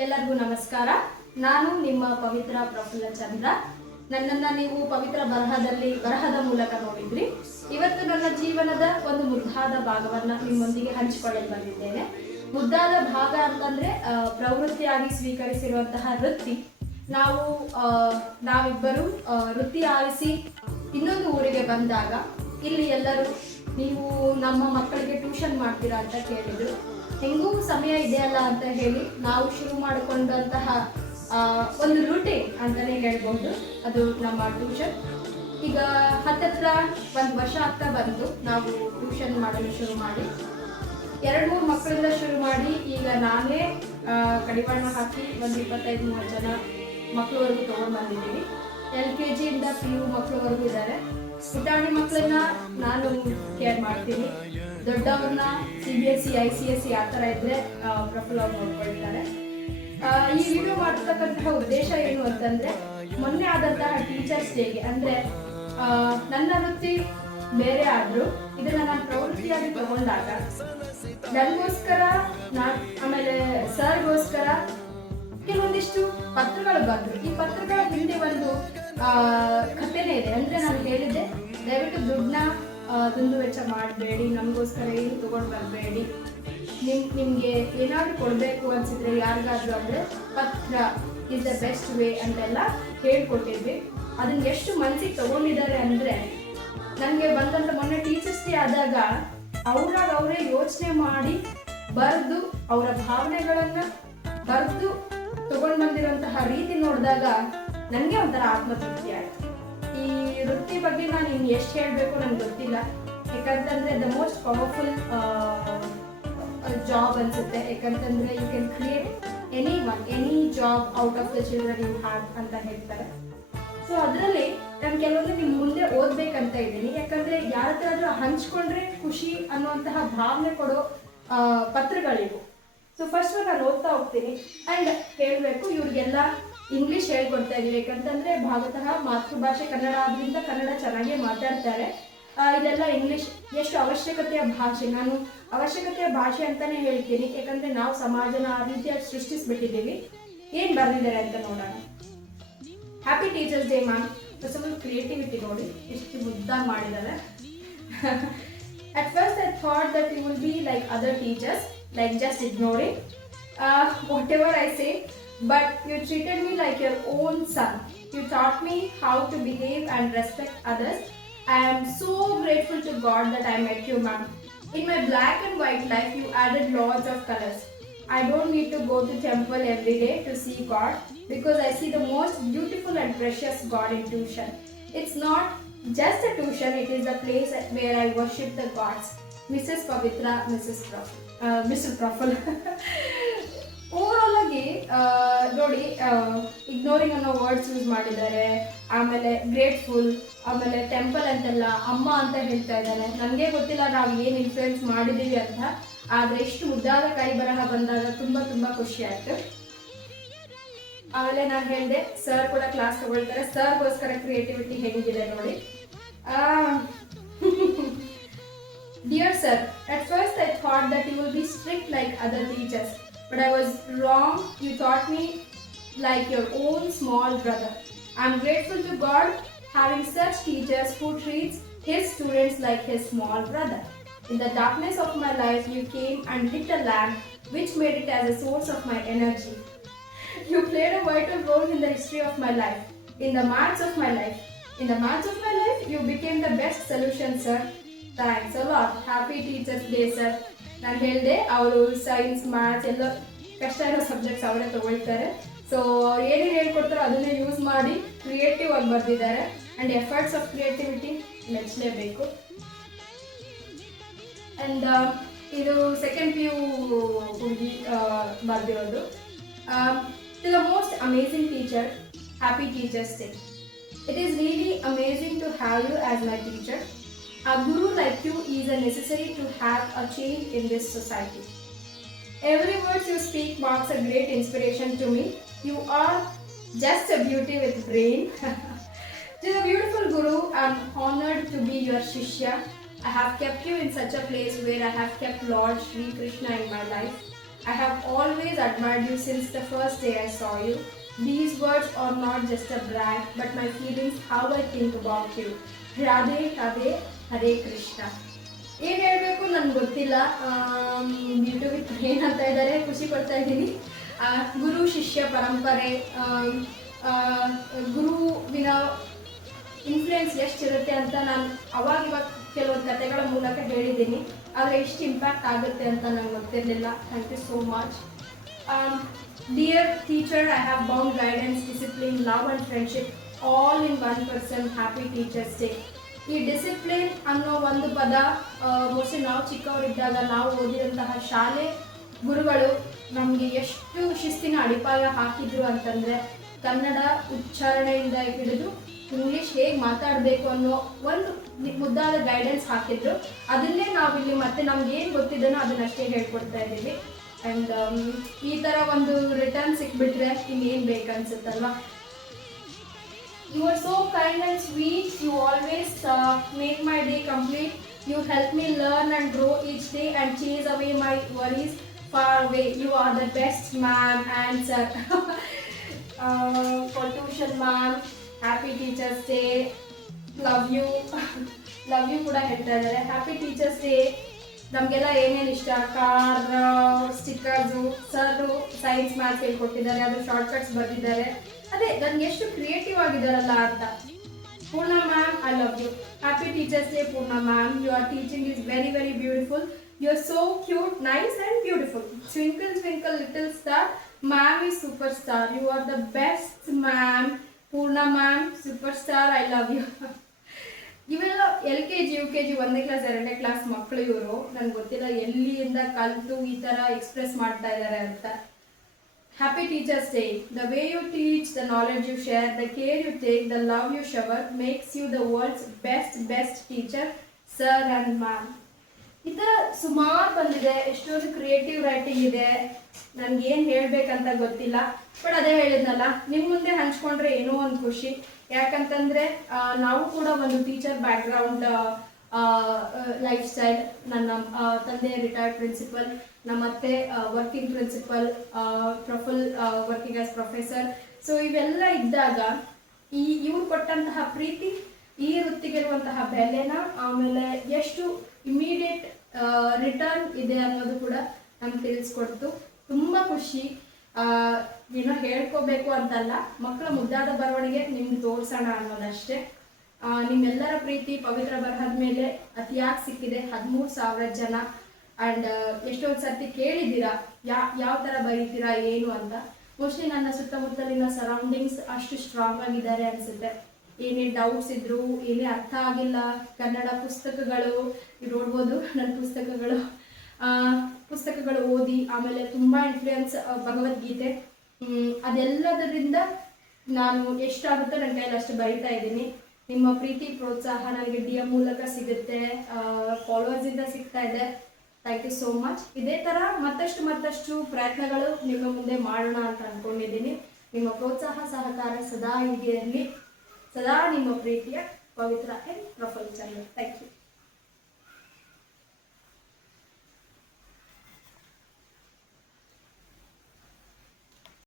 ಎಲ್ಲರಿಗೂ ನಮಸ್ಕಾರ. ನಾನು ನಿಮ್ಮ ಪವಿತ್ರ ಪ್ರಫುಲ್ಲ ಚಂದ್ರ. ನನ್ನನ್ನ ನೀವು ಪವಿತ್ರ ಬರಹದಲ್ಲಿ, ಬರಹದ ಮೂಲಕ ನೋಡಿದ್ರಿ. ಇವತ್ತು ನನ್ನ ಜೀವನದ ಒಂದು ಮುದ್ದಾದ ಭಾಗವನ್ನ ನಿಮ್ಮೊಂದಿಗೆ ಹಂಚಿಕೊಳ್ಳಲು ಬಂದಿದ್ದೇನೆ. ಮುದ್ದಾದ ಭಾಗ ಅಂತಂದ್ರೆ ಪ್ರವೃತ್ತಿಯಾಗಿ ಸ್ವೀಕರಿಸಿರುವಂತಹ ವೃತ್ತಿ. ನಾವು ನಾವಿಬ್ಬರು ವೃತ್ತಿ ಆರಿಸಿ ಇನ್ನೊಂದು ಊರಿಗೆ ಬಂದಾಗ, ಇಲ್ಲಿ ಎಲ್ಲರೂ ನೀವು ನಮ್ಮ ಮಕ್ಕಳಿಗೆ ಟ್ಯೂಷನ್ ಮಾಡ್ತೀರಾ ಅಂತ ಕೇಳಿದ್ರು. ಹೆಂಗೂ ಸಮಯ ಇದೆಯಲ್ಲ ಅಂತ ಹೇಳಿ ನಾವು ಶುರು ಮಾಡಿಕೊಂಡಂತಹ ಒಂದು ರೂಟೀನ್ ಅಂತಲೇ ಹೇಳ್ಬೋದು. ಅದು ನಮ್ಮ ಟ್ಯೂಷನ್ ಈಗ ಹತ್ತತ್ರ ಒಂದು ವರ್ಷ ಆಗ್ತಾ ಬಂತು ನಾವು ಟ್ಯೂಷನ್ ಮಾಡಲು ಶುರು ಮಾಡಿ, ಎರಡು ಮೂರು ಮಕ್ಕಳಿಂದ ಶುರು ಮಾಡಿ, ಈಗ ನಾನೇ ಕಡಿವಾಣ ಹಾಕಿ ಒಂದು ಇಪ್ಪತ್ತೈದು, ಮೂವತ್ತು ಜನ ಮಕ್ಕಳವರೆಗೂ ತೊಗೊಂಡ್ಬಂದಿದ್ದೀನಿ. ಎಲ್ ಕೆ ಜಿಯಿಂದ ಪಿ ಯು ಮಕ್ಕಳವರೆಗೂ ಇದ್ದಾರೆ. ಪುಟಾಣಿ ಮಕ್ಕಳನ್ನ ನಾನು ಕೇರ್ ಮಾಡ್ತೀನಿ. ದೊಡ್ಡವ್ರನ್ನ C B S C I C S C ಆ ಥರ ಇದ್ರೆ ಪ್ರಫುಲ್ ಅವ್ರು ನೋಡ್ಕೊಳ್ತಾರೆ. ಈ ವಿಡಿಯೋ ಮಾಡ್ತಕ್ಕಂತಹ ಉದ್ದೇಶ ಏನು ಅಂತಂದ್ರೆ, ಮೊನ್ನೆ ಆದಂತಹ ಟೀಚರ್ಸ್ ಡೇಗೆ ಅಂದ್ರೆ ನನ್ನ ವೃತ್ತಿ ಬೇರೆ ಆದ್ರೂ, ಇದನ್ನ ನಾನು ಪ್ರವೃತ್ತಿಯಾಗಿ ತಗೊಂಡಾಗ ನನಗೋಸ್ಕರ ನಾ ಆಮೇಲೆ ಸರ್ಗೋಸ್ಕರ ಕೆಲವೊಂದಿಷ್ಟು ಪತ್ರಗಳು ಬಂದ್ರು. ಈ ಪತ್ರಗಳ ಹಿಂದೆ ಒಂದು ಕಥೆನೇ ಇದೆ. ಅಂದ್ರೆ ನಾನು ಹೇಳಿದ್ದೆ, ದಯವಿಟ್ಟು ದುಡ್ಡನ್ನ ದುಂದು ವೆಚ್ಚ ಮಾಡಬೇಡಿ, ನಮಗೋಸ್ಕರ ಏನು ತೊಗೊಂಡು ಬರಬೇಡಿ. ನಿಮ್, ನಿಮಗೆ ಏನಾದರೂ ಕೊಡಬೇಕು ಅನಿಸಿದ್ರೆ ಯಾರಿಗಾದ್ರೂ ಅಂದರೆ ಪತ್ರ ಇಸ್ ದ ಬೆಸ್ಟ್ ವೇ ಅಂತೆಲ್ಲ ಹೇಳ್ಕೊಟ್ಟಿದ್ವಿ. ಅದನ್ನ ಎಷ್ಟು ಮನಸ್ಸಿಗೆ ತಗೊಂಡಿದ್ದಾರೆ ಅಂದರೆ, ನನಗೆ ಬಂದಂಥ ಮೊನ್ನೆ ಟೀಚರ್ಸ್ ಡೇ ಆದಾಗ ಅವ್ರಾಗ ಅವರೇ ಯೋಚನೆ ಮಾಡಿ ಬರೆದು ಅವರ ಭಾವನೆಗಳನ್ನು ಬರೆದು ತಗೊಂಡ್ ಬಂದಿರುವಂತಹ ರೀತಿ ನೋಡಿದಾಗ ನನಗೆ ಒಂಥರ ಆತ್ಮತೃಪ್ತಿ ಆಯ್ತು. ಈ ವೃತ್ತಿ ಬಗ್ಗೆ ನಾನು ಇನ್ನು ಎಷ್ಟು ಹೇಳಬೇಕು ನನಗೆ ಗೊತ್ತಿಲ್ಲ. ಯಾಕಂತಂದರೆ ದ ಮೋಸ್ಟ್ ಪವರ್ಫುಲ್ ಜಾಬ್ ಅನ್ಸುತ್ತೆ. ಯಾಕಂತಂದರೆ you can create any one any job out of the children you have ಅಂತ ಹೇಳ್ತಾರೆ. ಸೊ ಅದರಲ್ಲಿ ನಾನು ಕೆಲವೊಂದು ನಿಮ್ಮ ಮುಂದೆ ಓದಬೇಕಂತ ಇದ್ದೀನಿ. ಯಾಕಂದ್ರೆ ಯಾರ ಹತ್ರ ಹಂಚ್ಕೊಂಡ್ರೆ ಖುಷಿ ಅನ್ನುವಂತಹ ಭಾವನೆ ಕೊಡೋ ಪತ್ರಗಳಿವು. ಸೊ ಫಸ್ಟ್ ನಾನು ಓದ್ತಾ ಹೋಗ್ತೀನಿ. ಅಂಡ್ ಹೇಳಬೇಕು ಇವ್ರಿಗೆಲ್ಲ ಇಂಗ್ಲಿಷ್ ಹೇಳ್ಕೊಡ್ತಾ ಇದೀವಿ ಯಾಕಂತಂದ್ರೆ ಭಾಗತಃ ಮಾತೃಭಾಷೆ ಕನ್ನಡ ಆದ್ರಿಂದ ಕನ್ನಡ ಚೆನ್ನಾಗೇ ಮಾತಾಡ್ತಾರೆ. ಇದೆಲ್ಲ ಇಂಗ್ಲಿಷ್ ಎಷ್ಟು ಅವಶ್ಯಕತೆಯ ಭಾಷೆ? ನಾನು ಅವಶ್ಯಕತೆಯ ಭಾಷೆ ಅಂತಾನೆ ಹೇಳ್ತೀನಿ. ಯಾಕಂದ್ರೆ ನಾವು ಸಮಾಜನ ಆ ರೀತಿಯಾಗಿ ಸೃಷ್ಟಿಸ್ಬಿಟ್ಟಿದ್ದೀವಿ. ಏನ್ ಬರ್ದಿದ್ದಾರೆ ಅಂತ ನೋಡೋಣ. Happy Teachers Day ma'am first of all creativity ನೋಡಿ. ಎಷ್ಟು ಮುದ್ದಾಗಿ ಮಾಡಿದ್ದಾರೆ. At first I thought that you will be like other teachers like just ignoring. Uh, whatever I say, but you treated me like your own son. You taught me how to behave and respect others. I am so grateful to God that I met you, ma'am. In my black and white life, you added lots of colors. I don't need to go to temple every day to see God because I see the most beautiful and precious God in tuition. It's not just a tuition, it is the place where I worship the gods. Mrs. Pavitra, Mrs. Prof, uh, Mr. Proful. Overall ಆಗಿ ನೋಡಿ ignoring ಅನ್ನೋ words use ಮಾಡಿದ್ದಾರೆ. ಆಮೇಲೆ grateful ಆಮೇಲೆ temple ಅಂತೆಲ್ಲ ಅಮ್ಮ ಅಂತ ಹೇಳ್ತಾ ಇದ್ದಾನೆ. ನನಗೆ ಗೊತ್ತಿಲ್ಲ ನಾವು ಏನು ಇನ್ಫ್ಲುಯೆನ್ಸ್ ಮಾಡಿದ್ದೀವಿ ಅಂತ. ಆದರೆ ಇಷ್ಟು ಮುದ್ದಾದ ಕೈ ಬರಹ ಬಂದಾಗ ತುಂಬ ತುಂಬ ಖುಷಿ ಆಯಿತು. ಆಮೇಲೆ ನಾನು ಹೇಳಿದೆ ಸರ್ ಕೂಡ ಕ್ಲಾಸ್ ತಗೊಳ್ತಾರೆ. ಸರ್ಗೋಸ್ಕರ ಕ್ರಿಯೇಟಿವಿಟಿ ಹೆಂಗಿದೆ ನೋಡಿ. Dear sir at first I thought that you will be strict like other teachers But I was wrong. You taught me like your own small brother. I'm grateful to God having such teachers who treats his students like his small brother. In the darkness of my life, you came and lit a lamp which made it as a source of my energy. You played a vital role in the history of my life, in the march of my life. In the march of my life, you became the best solution, sir. Thanks a lot. Happy Teacher's Day, sir. ನಾನು ಹೇಳಿದೆ, ಅವರು science maths ಎಲ್ಲ ಕಷ್ಟ ಇರೋ subjects ಅವರೇ ತಗೊಳ್ತಾರೆ. So ಏನೇನು ಹೇಳ್ಕೊಡ್ತಾರೋ ಅದನ್ನೇ ಯೂಸ್ ಮಾಡಿ ಕ್ರಿಯೇಟಿವ್ ಆಗಿ ಬರೆದಿದ್ದಾರೆ. ಆ್ಯಂಡ್ ಎಫರ್ಟ್ಸ್ ಆಫ್ ಕ್ರಿಯೇಟಿವಿಟಿ ಮೆಚ್ಚಲೇಬೇಕು ಆ್ಯಂಡ್ ಇದು ಸೆಕೆಂಡ್ ಪಿ ಯು ಹುಡುಗಿ ಬರೆದಿರೋದು. To the most amazing teacher happy Teachers Day it is really amazing to have you as my teacher A guru like a necessary to have a change in this society. Every word you speak marks a great inspiration to me. You are just a beauty with brain. to the beautiful Guru, I am honored to be your Shishya. I have kept you in such a place where I have kept Lord Sri Krishna in my life. I have always admired you since the first day I saw you. These words are not just a brag, but my feelings, how I think about you. Radhe Radhe Hare Krishna. ಏನು ಹೇಳಬೇಕು ನನ್ಗೆ ಗೊತ್ತಿಲ್ಲ. ಯೂಟ್ಯೂಬಿಗೆ ಏನಂತ ಇದ್ದಾರೆ ಖುಷಿ ಪಡ್ತಾ ಇದ್ದೀನಿ. ಗುರು ಶಿಷ್ಯ ಪರಂಪರೆ ಗುರು ವಿನ ಗುರುವಿನ ಇನ್ಫ್ಲುಯೆನ್ಸ್ ಎಷ್ಟಿರುತ್ತೆ ಅಂತ ನಾನು ಅವಾಗ ಇವಾಗ ಕೆಲವೊಂದು ಕಥೆಗಳ ಮೂಲಕ ಹೇಳಿದ್ದೀನಿ. ಆದರೆ ಎಷ್ಟು ಇಂಪ್ಯಾಕ್ಟ್ ಆಗುತ್ತೆ ಅಂತ ನಂಗೆ ಗೊತ್ತಿರಲಿಲ್ಲ. Thank you so much dear teacher I have bound guidance discipline love and friendship all in one person happy Teachers Day ಈ ಡಿಸಿಪ್ಲಿನ್ ಅನ್ನೋ ಒಂದು ಪದ ಮೋಸ್ಟ್ಲಿ ನಾವು ಚಿಕ್ಕವರಿದ್ದಾಗ ನಾವು ಓದಿದಂತಹ ಶಾಲೆ ಗುರುಗಳು ನಮಗೆ ಎಷ್ಟು ಶಿಸ್ತಿನ ಅಡಿಪಾಯ ಹಾಕಿದ್ರು ಅಂತಂದರೆ ಕನ್ನಡ ಉಚ್ಚಾರಣೆಯಿಂದ ಹಿಡಿದು ಇಂಗ್ಲಿಷ್ ಹೇಗೆ ಮಾತಾಡಬೇಕು ಅನ್ನೋ ಒಂದು ಮುದ್ದಾದ ಗೈಡೆನ್ಸ್ ಹಾಕಿದ್ರು. ಅದನ್ನೇ ನಾವಿಲ್ಲಿ ಮತ್ತೆ ನಮ್ಗೆ ಏನು ಗೊತ್ತಿದನೋ ಅದನ್ನಷ್ಟೇ ಹೇಳ್ಕೊಡ್ತಾ ಇದ್ದೀವಿ. ಆ್ಯಂಡ್ ಈ ಥರ ಒಂದು ರಿಟರ್ನ್ ಸಿಕ್ಬಿಟ್ರೆ ಇನ್ನೇನು ಬೇಕನ್ಸುತ್ತಲ್ವಾ? You are so kind and sweet. You always uh, make my day complete. You help me learn and grow each day and chase away my worries far away. You are the best ma'am and sir. uh, for tuition ma'am, happy Teachers Day. Love you. Love you ಕೂಡ ಹೇಳ್ತಾ ಇದ್ದಾರೆ happy teachers day ನಮಗೆಲ್ಲ ಏನೇನು ಇಷ್ಟ car stickers sir science maths ಹೇಳ್ಕೊಟ್ಟಿದ್ದಾರೆ ಅದು shortcuts ಬರೆದಿದ್ದಾರೆ ಅದೇ ನನ್ಗೆ ಎಷ್ಟು ಕ್ರಿಯೇಟಿವ್ ಆಗಿದಾರಲ್ಲ ಅಂತ. Purna ma'am I love you happy Teachers Day Purna ma'am your teaching is very very beautiful you are so cute nice and beautiful twinkle twinkle little star ma'am is super star you are the best ma'am Purna ma'am super star I love you ಇವೆಲ್ಲ L K G, U K G ಒಂದನೇ class ಎರಡನೇ class ಮಕ್ಕಳು ಇವರು. ನನ್ಗೆ ಗೊತ್ತಿಲ್ಲ ಎಲ್ಲಿಂದ ಕಲಿತು ಈ ಥರ ಎಕ್ಸ್ಪ್ರೆಸ್ ಮಾಡ್ತಾ ಇದ್ದಾರೆ ಅಂತ. Happy Teachers Day the way you teach the knowledge you share the care you take the love you shower makes you the world's best best teacher sir and ma'am ಈ ಥರ ಸುಮಾರು ಬಂದಿದೆ, ಎಷ್ಟೊಂದು ಕ್ರಿಯೇಟಿವ್ ರೈಟಿಂಗ್ ಇದೆ. ನನಗೇನು ಹೇಳಬೇಕಂತ ಗೊತ್ತಿಲ್ಲ but ಅದೇ ಹೇಳಿದ್ನಲ್ಲ ನಿಮ್ಮ ಮುಂದೆ ಹಂಚ್ಕೊಂಡ್ರೆ ಏನೋ ಒಂದು ಖುಷಿ. ಯಾಕಂತಂದರೆ ನಾವು ಕೂಡ ಒಂದು ಟೀಚರ್ ಬ್ಯಾಕ್ಗ್ರೌಂಡ್ ಲೈಫ್ ಸ್ಟೈಲ್ ನನ್ನ ತಂದೆ ರಿಟೈರ್ಡ್ ಪ್ರಿನ್ಸಿಪಲ್ ನಮ್ಮ ಅತ್ತೆ working principal Praful working as professor so ಇವೆಲ್ಲ ಇದ್ದಾಗ ಈ ಇವ್ರು ಕೊಟ್ಟಂತಹ ಪ್ರೀತಿ, ಈ ವೃತ್ತಿಗಿರುವಂತಹ ಬೆಲೆನ, ಆಮೇಲೆ ಎಷ್ಟು ಇಮಿಡಿಯೇಟ್ ರಿಟರ್ನ್ ಇದೆ ಅನ್ನೋದು ಕೂಡ ನಮ್ಗೆ ತಿಳಿಸ್ಕೊಡ್ತು. ತುಂಬ ಖುಷಿ. ಏನೋ ಹೇಳ್ಕೋಬೇಕು ಅಂತಲ್ಲ ಮಕ್ಕಳ ಮುದ್ದಾದ ಬರವಣಿಗೆ ನಿಮ್ಗೆ ತೋರಿಸೋಣ ಅನ್ನೋದಷ್ಟೇ. ನಿಮ್ಮೆಲ್ಲರ ಪ್ರೀತಿ ಪವಿತ್ರ ಬರಹದ ಮೇಲೆ ಅತಿಯಾಗಿ ಸಿಕ್ಕಿದೆ. ಹದಿಮೂರು ಸಾವಿರ ಜನ. ಆ್ಯಂಡ್ ಎಷ್ಟೊಂದು ಸರ್ತಿ ಕೇಳಿದ್ದೀರಾ, ಯಾ, ಯಾವ ಥರ ಬರೀತೀರಾ, ಏನು ಅಂತ. ಮೋಸ್ಟ್ಲಿ ನನ್ನ ಸುತ್ತಮುತ್ತಲಿನ ಸರೌಂಡಿಂಗ್ಸ್ ಅಷ್ಟು ಸ್ಟ್ರಾಂಗ್ ಆಗಿದ್ದಾರೆ ಅನಿಸುತ್ತೆ. ಏನೇ ಡೌಟ್ಸ್ ಇದ್ರು, ಏನೇ ಅರ್ಥ ಆಗಿಲ್ಲ, ಕನ್ನಡ ಪುಸ್ತಕಗಳು ನೋಡ್ಬೋದು ನನ್ನ ಪುಸ್ತಕಗಳು. ಪುಸ್ತಕಗಳು ಓದಿ ಆಮೇಲೆ ತುಂಬ ಇನ್ಫ್ಲೂಯೆನ್ಸ್ ಭಗವದ್ಗೀತೆ. ಅದೆಲ್ಲದರಿಂದ ನಾನು ಎಷ್ಟಾಗುತ್ತೋ ನನ್ನ ಕೈಯಲ್ಲಿ ಅಷ್ಟು ಬರಿತಾ ಇದ್ದೀನಿ. ನಿಮ್ಮ ಪ್ರೀತಿ ಪ್ರೋತ್ಸಾಹ ನನಗೆ ಡಿ ಎಂ ಮೂಲಕ ಸಿಗುತ್ತೆ. ಫಾಲೋವರ್ಸ್ ಇಂದ ಸಿಗ್ತಾ ಇದೆ. ಥ್ಯಾಂಕ್ ಯು ಸೋ ಮಚ್ ಇದೇ ಥರ ಮತ್ತಷ್ಟು ಮತ್ತಷ್ಟು ಪ್ರಯತ್ನಗಳು ನಿಮ್ಮ ಮುಂದೆ ಮಾಡೋಣ ಅಂತ ಅಂದ್ಕೊಂಡಿದ್ದೀನಿ ನಿಮ್ಮ ಪ್ರೋತ್ಸಾಹ ಸಹಕಾರ ಸದಾ ಹೀಗೆ ಸದಾ ನಿಮ್ಮ ಪ್ರೀತಿಯ Pavitra N Praful Chandra. Thank you